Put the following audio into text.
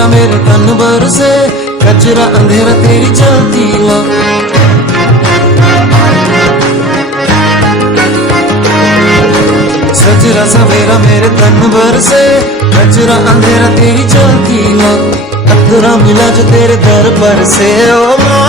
सवेरा मेरे तन भर से, कचरा अंधेरा तेरी चलती ला। सजरा सवेरा मेरे तन भर से, कचरा अंधेरा तेरी चलती ला। खतरा मिला जो तेरे दर पर से, ओ